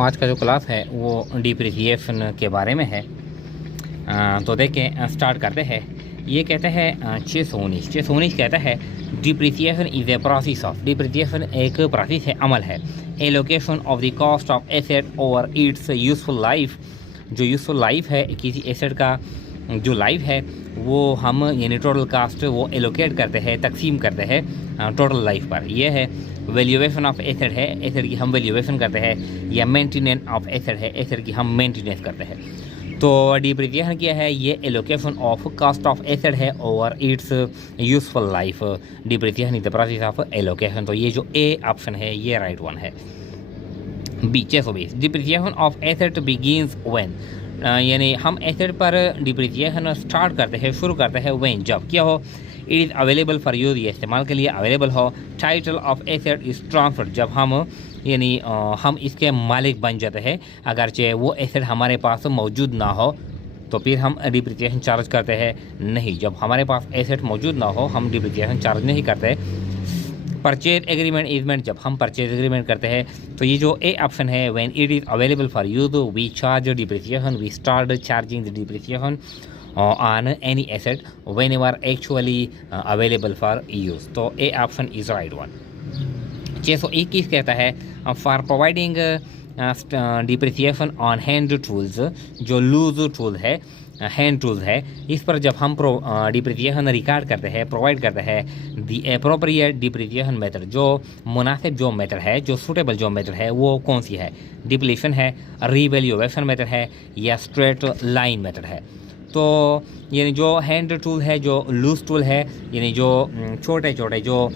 आज का जो क्लास है वो डिप्रिसिएशन के बारे में है। तो देखें, स्टार्ट करते हैं। ये कहते हैं 619 कहता है depreciation is a process of, depreciation एक प्रोसेस है, अमल है, allocation of the cost of asset over it's useful life. जो यूज़फुल लाइफ है किसी एसेट का, जो लाइफ है वो हम यानी टोटल कास्ट वो एलोकेट करते हैं, तकसीम करते हैं टोटल लाइफ पर। यह है वैल्यूएशन ऑफ एसेट है, एसेट की हम वैल्यूएशन करते हैं, या मेंटेनेंस ऑफ एसेट है, एसेट की हम मेंटेनेंस करते हैं। तो डिप्रिसिएशन क्या है? ये allocation of cost of asset है over its useful life. Depreciation is the process of allocation. तो ये जो ए ऑप्शन है ये राइट वन है। B 620 depreciation of asset begins when, यानी हम एसेट पर डिप्रिसिएशन स्टार्ट करते हैं, शुरू करते हैं व्हेन, जब क्या हो, it is available for use, ये इस्तेमाल के लिए अवेलेबल हो। Title of asset is transferred, जब हम यानी हम इसके मालिक बन जाते हैं, अगरचे वो एसेट हमारे पास मौजूद ना हो तो फिर हम डिप्रिसिएशन चार्ज करते हैं नहीं। जब हमारे पास एसेट मौजूद ना हो हम डिप्रिसिएशन चार्ज नहीं करते। परचेज एग्रीमेंट इजमेंट, जब हम परचेज एग्रीमेंट करते हैं तो ये जो ए ऑप्शन है, when it is available for use we charge depreciation, we start charging the depreciation on any asset whenever actually available for use. तो A option is right one. 621 कहता है for providing depreciation on hand tools, जो loose tool है, hand tools है, इस पर जब हम डिप्रिसिएशन रिकॉर्ड करते हैं, प्रोवाइड करते हैं दी एप्रोप्रिएट डिप्रिसिएशन मेथड, जो मुनासिब जो मेथड है, जो सूटेबल जो मेथड है वो कौन सी है? डिप्लीशन है, रीवैल्यूएशन मेथड है, या स्ट्रेट लाइन मेथड है। तो यानी जो हैंड टूल है, जो लूज टूल है, यानी जो छोटे छोटे जो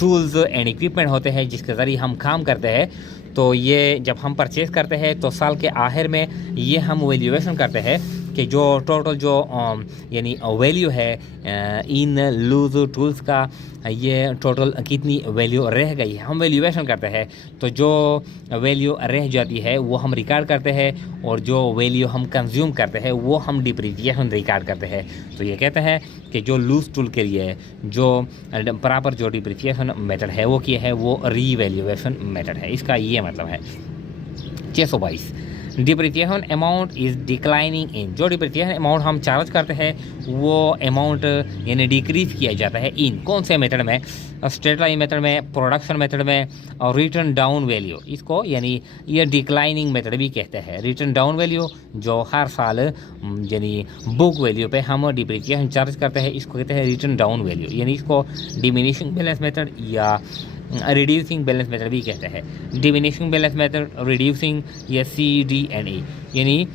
टूल्स एंड इक्विपमेंट होते हैं जिसके ज़रिए हम काम करते हैं, तो ये जब हम परचेज़ करते हैं तो साल के आखिर में ये हम वैल्यूएशन करते हैं कि जो टोटल जो यानी वैल्यू है इन लूज टूल्स का, ये टोटल कितनी वैल्यू रह गई है, हम वैल्यूएशन करते हैं। तो जो वैल्यू रह जाती है वो हम रिकॉर्ड करते हैं, और जो वैल्यू हम कंज्यूम करते हैं वो हम डिप्रिसिएशन रिकॉर्ड करते हैं। तो ये कहते हैं कि जो लूज टूल के लिए जो प्रॉपर जो डिप्रिसिएशन मेथड है वो क्या है? वो रीवैल्यूएशन मेथड है। इसका ये मतलब है। 622 depreciation amount is declining in, जो डिप्रिसिएशन अमाउंट हम चार्ज करते हैं वो अमाउंट यानी डिक्रीज किया जाता है इन कौन से मेथड में? स्ट्रेट लाइन मेथड में, प्रोडक्शन मेथड में, और रिटर्न डाउन वैल्यू, इसको यानी ये डिक्लाइनिंग मेथड भी कहते हैं। रिटर्न डाउन वैल्यू जो हर साल यानी बुक वैल्यू पे हम डिप्रिसिएशन चार्ज करते हैं, इसको कहते हैं रिटर्न डाउन वैल्यू, यानी इसको डिमिनिशिंग बैलेंस मेथड या रिड्यूसिंग बैलेंस मेथड भी कहते हैं। डिमिनिशिंग बैलेंस मेथड, रिड्यूसिंग, या CDNE, यानी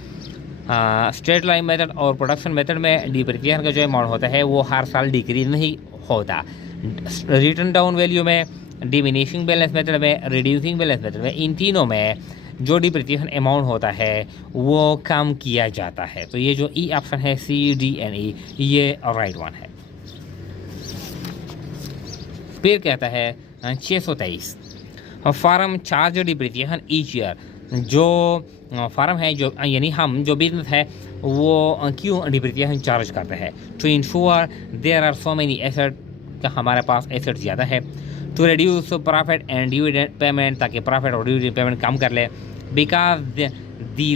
स्ट्रेट लाइन मेथड और प्रोडक्शन मेथड में डिप्रिसिएशन का जो अमाउंट होता है वो हर साल डिक्रीज नहीं होता। रिटर्न डाउन वैल्यू में, डिमिनिशिंग बैलेंस मेथड में, रिड्यूसिंग बैलेंस मेथड में, इन तीनों में जो डिप्रिसिएशन अमाउंट होता है वो कम किया जाता है। तो ये जो ई ऑप्शन है CDNE ये राइट वन है। फिर कहता है 623 firm charge depreciation each year, जो फार्म है, जो यानी हम जो बिजनेस है वो क्यों डिप्रिसिएशन चार्ज करते हैं? To ensure there are so many asset, का हमारे पास एसेट ज़्यादा है। To reduce profit and dividend payment, ताकि प्रॉफिट और डिविडेंड पेमेंट कम कर ले। बिकॉज द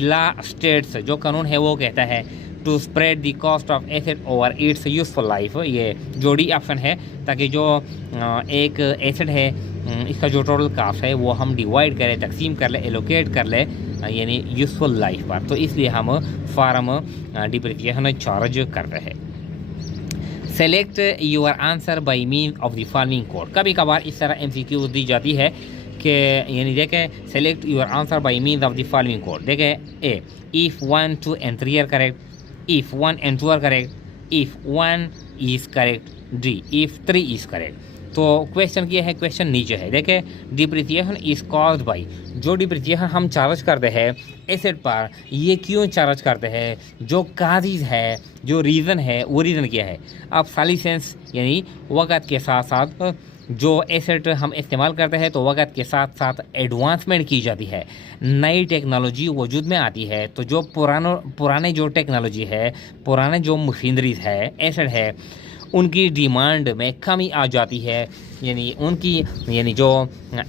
लॉ स्टेट्स, जो कानून है वो कहता है to spread the cost of asset over its useful life, ये जो डी ऑप्शन है, ताकि जो एक एसेट है इसका जो टोटल कास्ट है वो हम डिवाइड करें, तकसीम कर ले, एलोकेट कर ले यानी यूजफुल लाइफ पर। तो इसलिए हम फार्म डिप्रिसिएशन चार्ज कर रहे हैं। Select your answer by means of the following code, कभी कभार इस तरह MCQ दी जाती है कि यानी देखें select your answer by means of the following code. देखें ए, if 1, 2 and 3 are correct, if 1 and 2 are correct, if 1 is correct, D, if 3 is correct। तो क्वेश्चन क्या है? क्वेश्चन नीचे है, देखें डिप्रिसिएशन इज कॉज्ड बाई, जो डिप्रिसिएशन हम charge करते हैं एसेट पर, ये क्यों चार्ज करते हैं? जो काजीज है, जो रीज़न है वो रीज़न क्या है? अब सालिसेंस यानी वक़्त के साथ साथ जो एसेट हम इस्तेमाल करते हैं तो वक़्त के साथ साथ एडवांसमेंट की जाती है, नई टेक्नोलॉजी वजूद में आती है। तो जो पुराने जो टेक्नोलॉजी है, पुराने जो मशीनरीज है, एसेट है, उनकी डिमांड में कमी आ जाती है, यानी उनकी जो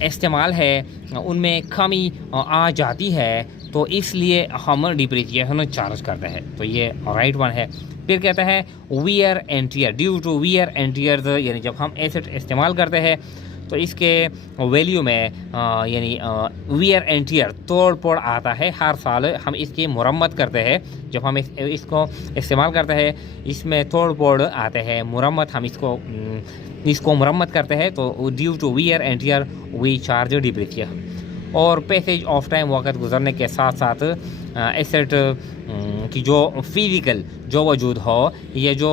इस्तेमाल है उनमें कमी आ जाती है, तो इसलिए हम डिप्रिसिएशन चार्ज करते हैं। तो ये राइट वन है। फिर कहता है wear and tear, due to wear and tears, यानी जब हम एसेट इस्तेमाल करते हैं तो इसके वैल्यू में यानी वियर एंड टियर तोड़ फोड़ आता है। हर साल हम इसकी मुरम्मत करते हैं, जब हम इसको इस्तेमाल करते हैं इसमें तोड़ फोड़ आते हैं, मुरम्मत हम इसको मुरम्मत करते हैं, तो due to wear and tear we charge depreciation. और पैसेज ऑफ टाइम, वक्त गुजरने के साथ साथ एसेट की जो फिजिकल जो वजूद हो, ये जो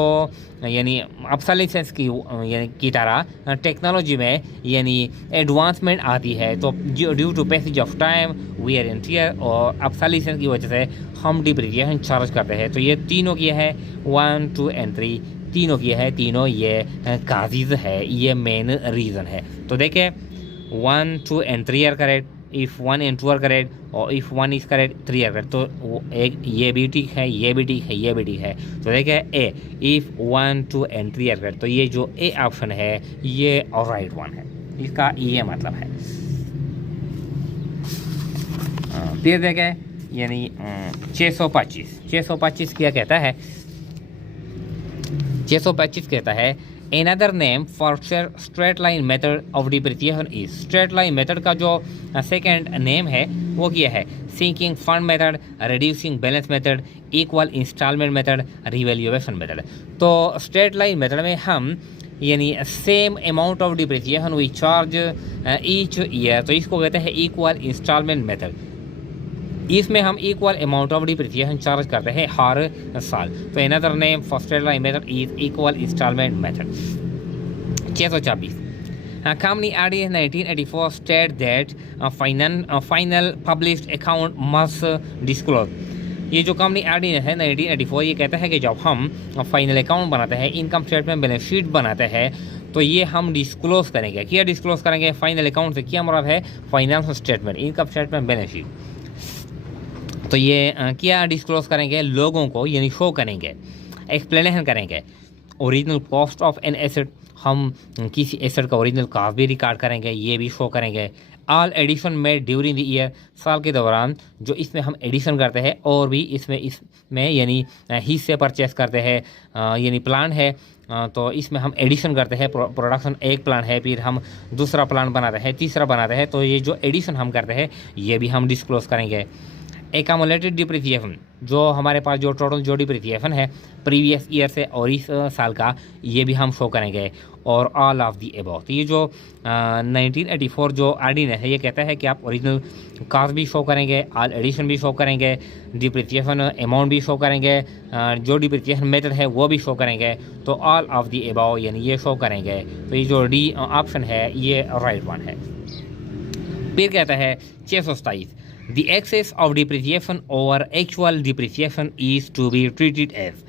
यानी ऑब्सोलेसेंस की तरह टेक्नोलॉजी में यानी एडवांसमेंट आती है, तो due to passage of time wear and tear और ऑब्सोलेसेंस की वजह से हम डिप्रिसिएशन चार्ज करते हैं। तो ये तीनों की है 1, 2 एंड 3, तीनों की है, तीनों ये काजीज है, ये मेन रीज़न है। तो देखिए 1, 2 and 3 are correct, if 1 and 2 are correct और if 1 is correct 3 are correct, तो एक ये भी ठीक है, ये भी ठीक है, ये भी ठीक है। तो देखिए ए, इफ़ 1, 2 एंड 3 आर करेक्ट, तो ये जो ए ऑप्शन है ये राइट वन है, इसका ये मतलब है। फिर देखें यानी 625 क्या कहता है, 625 कहता है Another name for straight line method of depreciation is, straight line method का जो सेकेंड नेम है वो क्या है, sinking fund method, reducing balance method, equal installment method, revaluation method। तो straight line method में हम यानी same amount of depreciation we charge each year, तो इसको कहते हैं इक्वल इंस्टॉलमेंट मेथड। इसमें हम equal amount of depreciation charge करते हैं हर साल। तो another name for straight line method is equal installment method. 626 Company Act 1984 state that final published account must disclose। ये जो कंपनी एक्ट है 1984 ये कहता है कि जब हम फाइनल अकाउंट बनाते हैं, इनकम स्टेटमेंट बैलेंस शीट बनाते हैं, तो ये हम डिस्क्लोज करेंगे। क्या डिस्क्लोज करेंगे फाइनल अकाउंट से, क्या मुराद है financial statement, income statement balance sheet. तो ये क्या डिस्क्लोज करेंगे, लोगों को यानी शो करेंगे, एक्सप्लेनेशन करेंगे। Original cost of an asset, हम किसी एसेट का ओरिजिनल कॉस्ट भी रिकॉर्ड करेंगे, ये भी शो करेंगे। All addition made during the year, साल के दौरान जो इसमें हम एडिशन करते हैं और भी इसमें यानी हिस्से परचेस करते हैं, यानी प्लान है तो इसमें हम एडिशन करते हैं। प्रोडक्शन एक प्लान है, फिर हम दूसरा प्लान बनाते हैं, तीसरा बनाते हैं, तो ये जो एडिशन हम करते हैं ये भी हम डिस्क्लोज करेंगे। एक्यूमुलेटेड डिप्रिसिएशन, जो हमारे पास जो टोटल जो डिप्रिसिएशन है प्रीवियस ईयर से और इस साल का, ये भी हम शो करेंगे। और ऑल ऑफ दी अबव, तो ये जो 1984 जो ऑर्डिनेंस है ये कहता है कि आप ओरिजिनल कॉस्ट भी शो करेंगे, ऑल एडिशन भी शो करेंगे, डिप्रिसिएशन अमाउंट भी शो करेंगे, जो डिप्रिसिएशन मेथड है वो भी शो करेंगे। तो ऑल ऑफ दी अबव यानी ये शो करेंगे। तो ये जो डी ऑप्शन है ये राइट वन है। फिर कहता है 627 The excess of depreciation over actual depreciation is to be treated as,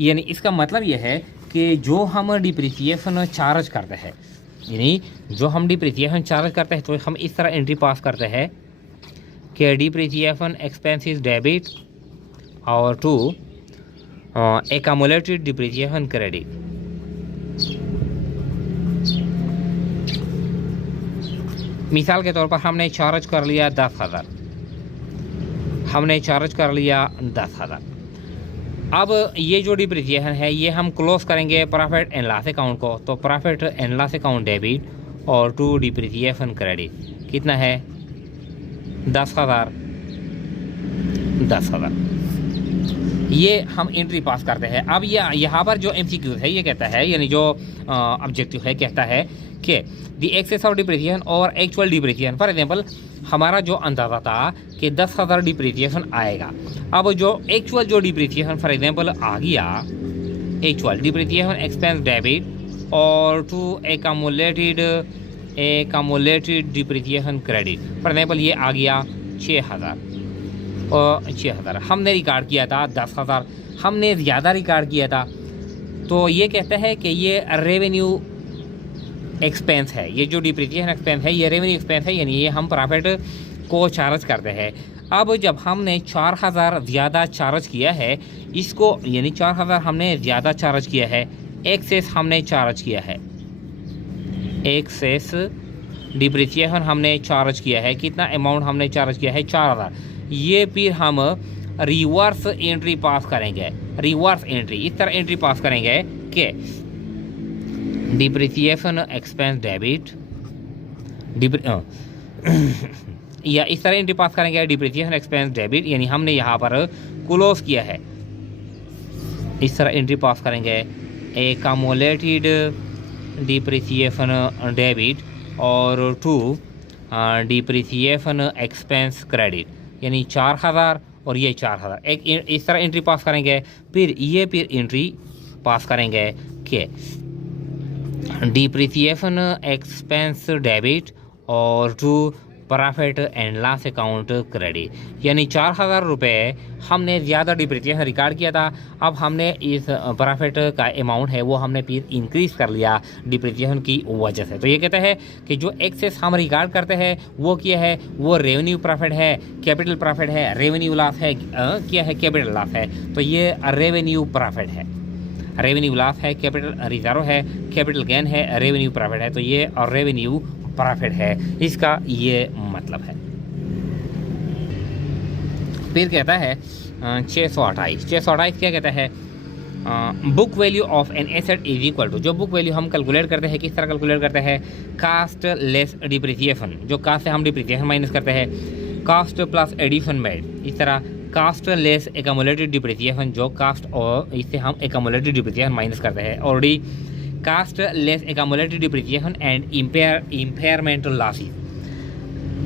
यानी इसका मतलब यह है कि जो हम डिप्रिसिएशन चार्ज करते हैं, यानी जो हम डिप्रिसिएशन चार्ज करते हैं, तो हम इस तरह एंट्री पास करते हैं कि डिप्रिसिएशन एक्सपेंसेस डेबिट और टू एक्यूमुलेटेड डिप्रिसिएशन क्रेडिट। मिसाल के तौर पर हमने चार्ज कर लिया 10,000, हमने चार्ज कर लिया 10,000। अब ये जो डिप्रिसिएशन है ये हम क्लोज करेंगे प्रॉफिट एंड लॉस अकाउंट को, तो profit and loss account debit और टू डिप्रिसिएशन क्रेडिट कितना है 10,000 ये हम एंट्री पास करते हैं। अब ये यहाँ पर जो MCQ है ये कहता है, यानी जो ऑब्जेक्टिव है कहता है कि द एक्सेस ऑफ डिप्रिसिएशन और एक्चुअल डिप्रिसिएशन। फॉर एग्जांपल हमारा जो अंदाज़ा था कि 10,000 डिप्रिसिएशन आएगा, अब जो एक्चुअल जो डिप्रिसिएशन फॉर एग्जांपल आ गया, एक्चुअल डिप्रिसिएशन एक्सपेंस डेबिट और to accumulated depreciation credit. For example ये आ गया 6,000 और 6,000 हमने रिकॉर्ड किया था 10,000, हमने ज़्यादा रिकॉर्ड किया था, तो ये कहता है कि ये रेवेन्यू एक्सपेंस है। ये जो डिप्रिसिएशन एक्सपेंस है ये रेवेन्यू एक्सपेंस है, यानी ये हम प्रॉफिट को चार्ज करते हैं। अब जब हमने 4,000 ज़्यादा चार्ज किया है इसको, यानी 4,000 हमने ज़्यादा चार्ज किया है एक्सेस हमने चार्ज किया है, एक्सेस डिप्रिसिएशन हमने चार्ज किया है, कितना अमाउंट हमने चार्ज किया है 4000। ये फिर हम रिवर्स एंट्री पास करेंगे, रिवर्स एंट्री इस तरह एंट्री पास करेंगे कि डिप्रिसिएशन एक्सपेंस डेबिट या इस तरह एंट्री पास करेंगे डिप्रिसिएशन एक्सपेंस डेबिट, यानी हमने यहाँ पर क्लोज किया है, इस तरह एंट्री पास करेंगे एक्यूमुलेटेड डिप्रिसिएशन डेबिट और टू डिप्रिसिएशन एक्सपेंस क्रेडिट, यानी 4000 और ये 4000 एक इस तरह एंट्री पास करेंगे। फिर एंट्री पास करेंगे कि डिप्रिसिएशन एक्सपेंस डेबिट और to profit and loss account credit, यानी 4000 रुपये हमने ज़्यादा डिप्रिसिएशन रिकॉर्ड किया था, अब हमने इस प्रॉफिट का अमाउंट है वो हमने फिर इंक्रीज़ कर लिया डिप्रिसिएशन की वजह से। तो ये कहते हैं कि जो एक्सेस हम रिकॉर्ड करते हैं वो क्या है, वो रेवेन्यू प्रॉफिट है, कैपिटल प्रॉफिट है, रेवेन्यू लॉस है, क्या है कैपिटल लॉस है। तो ये रेवेन्यू प्रॉफिट है, रेवेन्यू लॉस है, कैपिटल रिजर्व है, कैपिटल गेन है, रेवेन्यू प्रॉफिट है। तो ये और रेवेन्यू प्रॉफिट है, इसका ये मतलब है। फिर कहता है 628 क्या कहता है, book value of an asset is equal to, जो बुक वैल्यू हम कैलकुलेट करते हैं किस तरह कैलकुलेट करते हैं, कास्ट लेस डिप्रिसिएशन, जो कास्ट से हम डिप्रिसिएशन माइनस करते हैं, कास्ट प्लस एडिशन मेड, इस तरह कास्ट लेस एक्यूमुलेटेड डिप्रिसिएशन, जो कास्ट और इससे हम एक्यूमुलेटेड डिप्रिसिएशन माइनस करते हैं, और D cost less accumulated depreciation and impairment losses.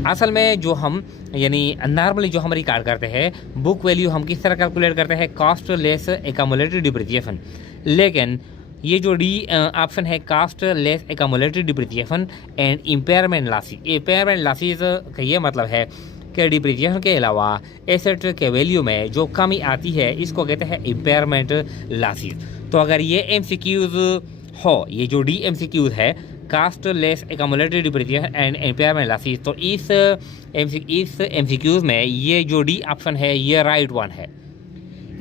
असल में जो हम यानी नॉर्मली जो हम रिकॉर्ड करते हैं बुक वैल्यू हम किस तरह कैलकुलेट करते हैं, कास्ट लेस एक्यूमुलेटेड डिप्रिसिएशन, लेकिन ये जो डी ऑप्शन है cost less accumulated depreciation and impairment losses, impairment losses का ये मतलब है कि डिप्रिसिएशन के अलावा एसेट के वैल्यू में जो कमी आती है इसको कहते हैं इम्पेयरमेंट लॉसेस। तो अगर ये एमसीक्यूज हो, ये जो डी एमसीक्यूज है cost less accumulated depreciation and impairment losses, तो इस एमसीक्यूज में ये जो डी ऑप्शन है ये राइट वन है,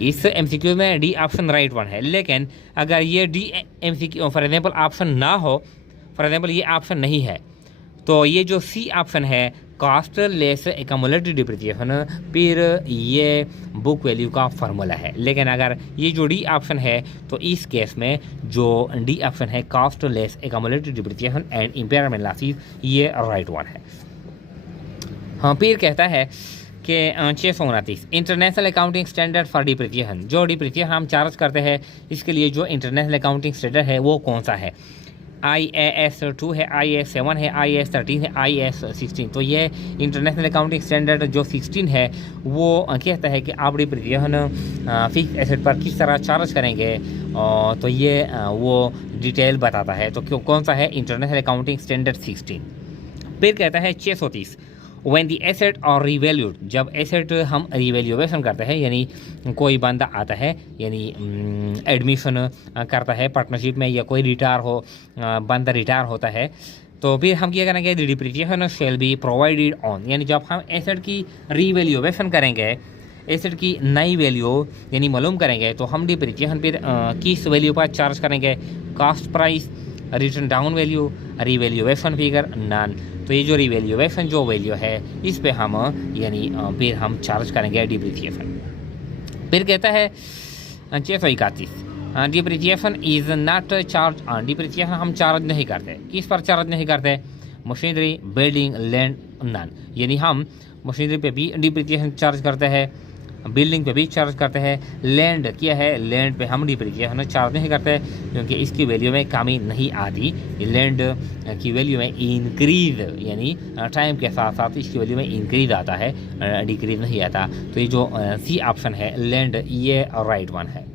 इस एमसीक्यू में डी ऑप्शन राइट वन है। लेकिन अगर ये D MCQ for example option ना हो, फॉर एग्जांपल ये ऑप्शन नहीं है, तो ये जो सी ऑप्शन है कास्ट लेस एक्यूमुलेटेड डिप्रिसिएशन फिर ये बुक वैल्यू का फार्मूला है। लेकिन अगर ये जो डी ऑप्शन है तो इस केस में जो डी ऑप्शन है cost less accumulated depreciation and impairment losses ये राइट वन है। हाँ, फिर कहता है कि 629 international accounting standard for depreciation, जो डिप्रिसिएशन हम चार्ज करते हैं इसके लिए जो इंटरनेशनल अकाउंटिंग स्टैंडर्ड है वो कौन सा है, IAS 2 है, IAS 7 है, IAS 13 है, IAS 16। तो ये इंटरनेशनल अकाउंटिंग स्टैंडर्ड जो 16 है वो कहता है कि आप डिप्रिसिएशन फिक्स एसेट पर किस तरह चार्ज करेंगे, तो ये वो डिटेल बताता है। तो कौन सा है, इंटरनेशनल अकाउंटिंग स्टैंडर्ड 16। फिर कहता है 630 व्हेन दी एसेट और रिवैल्यूड, जब एसेट हम रिवैल्यूएशन करते हैं, यानी कोई बंदा आता है यानी एडमिशन करता है पार्टनरशिप में, या कोई रिटायर हो बंदा रिटायर होता है, तो फिर हम क्या करेंगे, depreciation shall be provided on, यानी जब हम एसेट की रिवैल्यूएशन करेंगे, एसेट की नई वैल्यू यानी मालूम करेंगे, तो हम डिप्रिसिएशन फिर किस वैल्यू पर चार्ज करेंगे, cost price, return down value, revaluation figure, none. तो ये जो रिवैल्यूएशन जो वैल्यू है इस पे हम यानी फिर हम चार्ज करेंगे डिप्रिसिएशन। फिर कहता है 631 depreciation is not charge on, depreciation हम चार्ज नहीं करते, किस पर चार्ज नहीं करते, मशीनरी, बिल्डिंग, लैंड, नन, यानी हम मशीनरी पे भी डिप्रिसिएशन चार्ज करते हैं, बिल्डिंग पे भी चार्ज करते हैं, लैंड क्या है, लैंड पे हम डिप्रिसिएशन चार्ज नहीं करते क्योंकि इसकी वैल्यू में कमी नहीं आती, लैंड की वैल्यू में इंक्रीज यानी टाइम के साथ साथ इसकी वैल्यू में इंक्रीज आता है, डिक्रीज नहीं आता। तो ये जो सी ऑप्शन है लैंड ये राइट वन है।